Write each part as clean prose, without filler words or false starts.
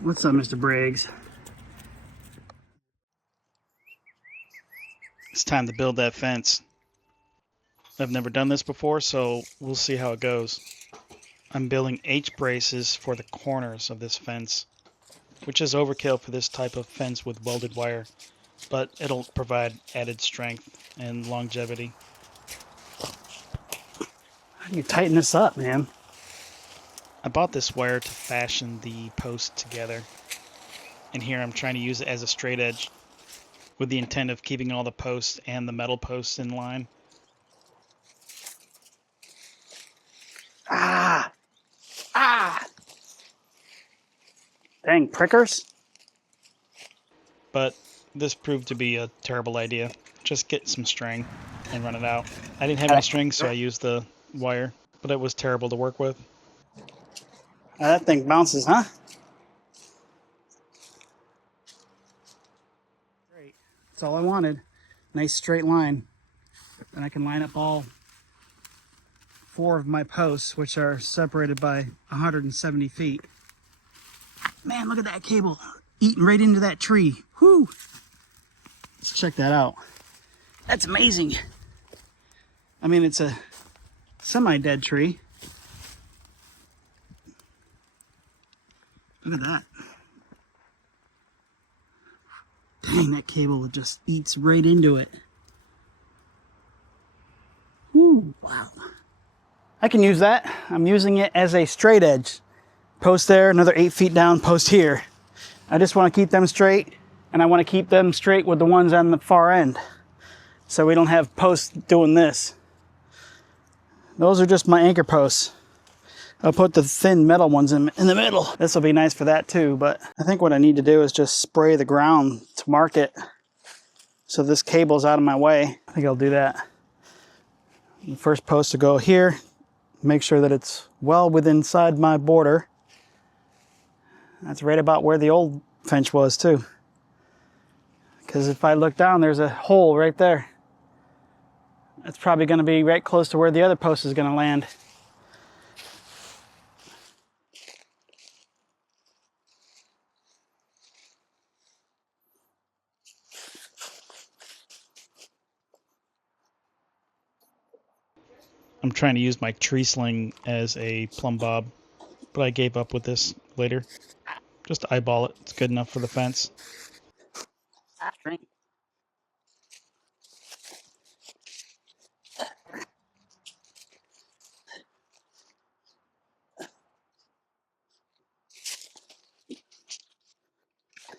What's up, Mr. Briggs? It's time to build that fence. I've never done this before, so we'll see how it goes. I'm building H-braces for the corners of this fence, which is overkill for this type of fence with welded wire, but it'll provide added strength and longevity. How do you tighten this up, man? I bought this wire to fashion the posts together, and here I'm trying to use it as a straight edge with the intent of keeping all the posts and the metal posts in line. Ah! Ah! Dang, prickers. But this proved to be a terrible idea. Just get some string and run it out. I didn't have any string, so I used the wire, but it was terrible to work with. That thing bounces, huh? Great. That's all I wanted. Nice straight line. And I can line up all 4 of my posts, which are separated by 170 feet. Man, look at that cable eating right into that tree. Whoo! Let's check that out. That's amazing. I mean, it's a semi-dead tree. Look at that. Dang, that cable just eats right into it. Whoo, wow. I can use that. I'm using it as a straight edge. Post there, another 8 feet down, post here. I just want to keep them straight, and I want to keep them straight with the ones on the far end, so we don't have posts doing this. Those are just my anchor posts. I'll put the thin metal ones in the middle. This will be nice for that too, but I think what I need to do is just spray the ground to mark it so this cable's out of my way. I think I'll do that. The first post to go here, make sure that it's well within inside my border. That's right about where the old fence was too. Because if I look down, there's a hole right there. That's probably going to be right close to where the other post is going to land. I'm trying to use my tree sling as a plumb bob, but I gave up with this later. Just eyeball it. It's good enough for the fence.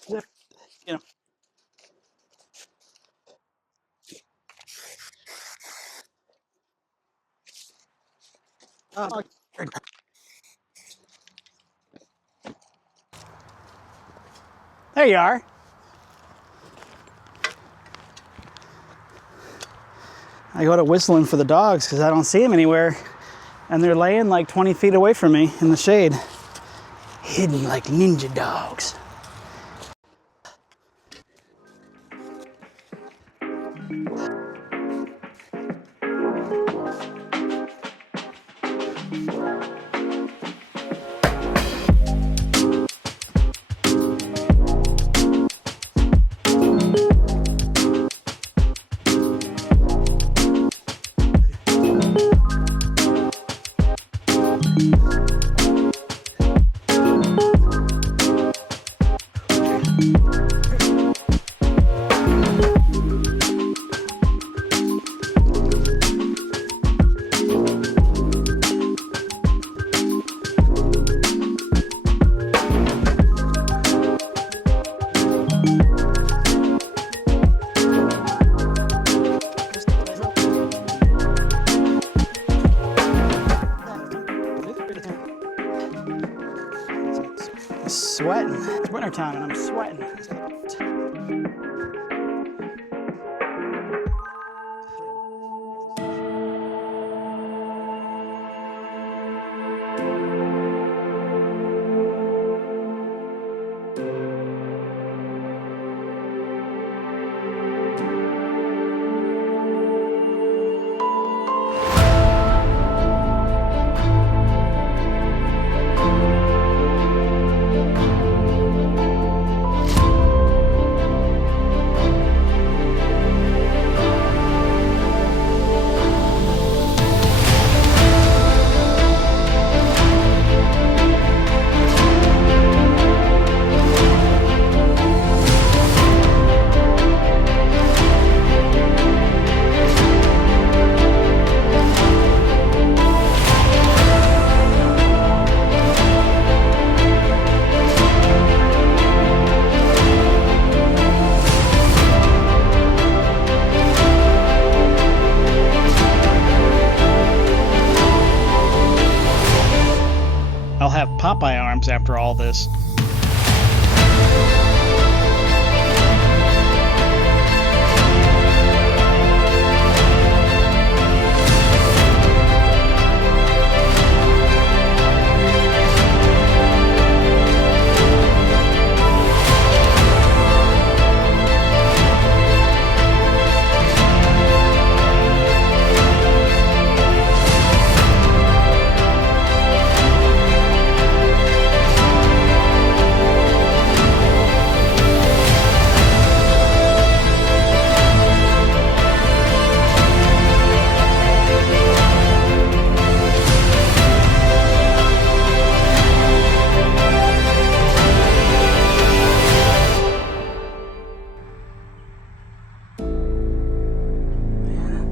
You know. Oh. There you are. I go to whistling for the dogs because I don't see them anywhere. And they're laying like 20 feet away from me in the shade. Hidden like ninja dogs. Sweating. It's wintertime and I'm sweating. for all this.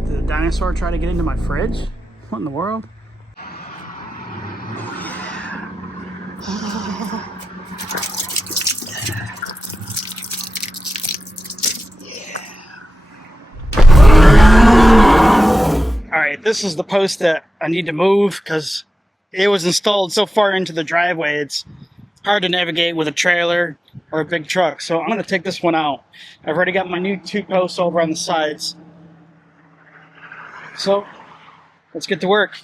Did a dinosaur try to get into my fridge? What in the world? Alright, this is the post that I need to move because it was installed so far into the driveway it's hard to navigate with a trailer or a big truck. So I'm going to take this one out. I've already got my new 2 posts over on the sides. So let's get to work.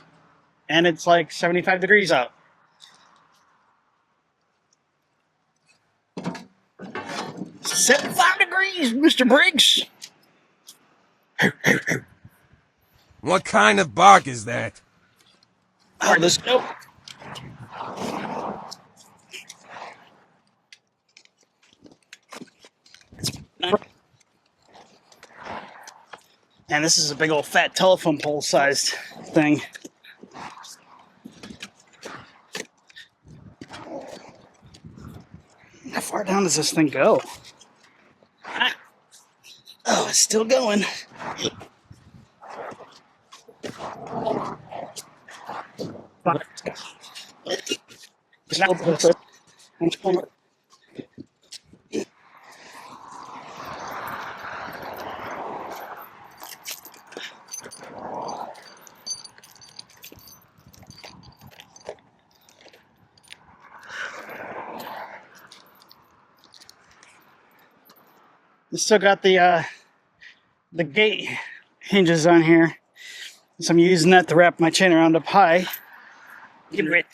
And it's like 75 degrees out. "75 degrees, Mr. Briggs." What kind of bark is that? All right, let's go. And this is a big old fat telephone pole sized thing. How far down does this thing go? Ah. Oh, it's still going. We still got the gate hinges on here, so I'm using that to wrap my chain around up high. Get rid.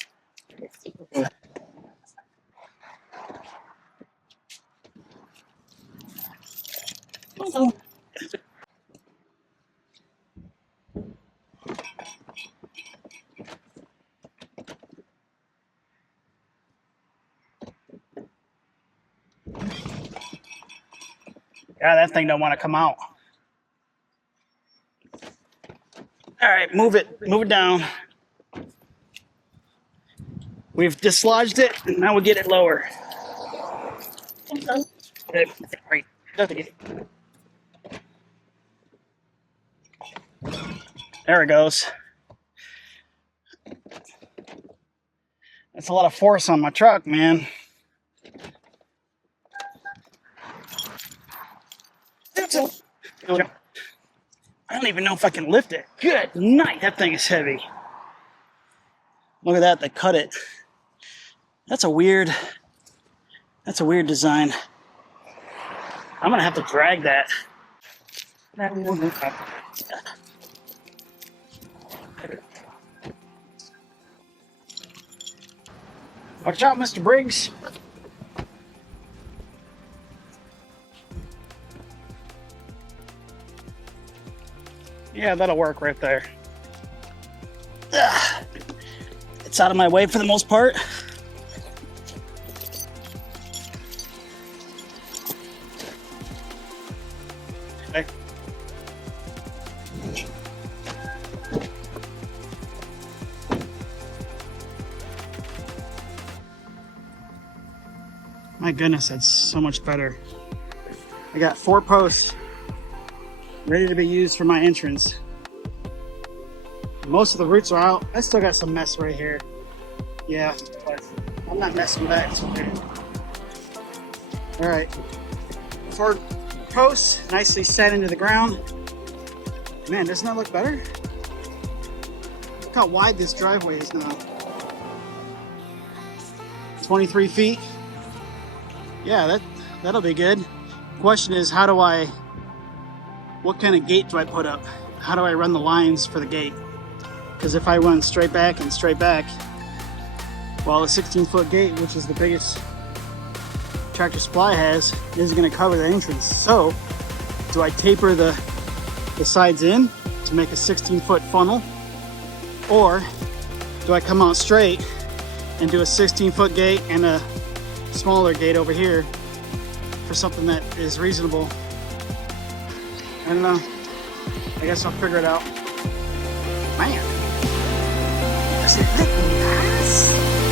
Yeah, that thing don't want to come out. All right, move it down. We've dislodged it, and now we'll get it lower. Right. There it goes. That's a lot of force on my truck, man. I don't even know if I can lift it. Good night, that thing is heavy. Look at that, they cut it. That's a weird design. I'm gonna have to drag that. Watch out, Mr. Briggs. Yeah, that'll work right there. Ugh. It's out of my way for the most part. Okay. My goodness, that's so much better. I got 4 posts ready to be used for my entrance. Most of the roots are out. I still got some mess right here. Yeah, but I'm not messing with that. It's okay. All right, 4 posts nicely set into the ground. Man, doesn't that look better? Look how wide this driveway is now. 23 feet. Yeah, that'll be good. Question is, what kind of gate do I put up? How do I run the lines for the gate? Because if I run straight back and straight back, well, the 16-foot gate, which is the biggest Tractor Supply has, is going to cover the entrance. So, do I taper the sides in to make a 16-foot funnel? Or do I come out straight and do a 16-foot gate and a smaller gate over here for something that is reasonable? I don't know. I guess I'll figure it out. Man, does it look nice?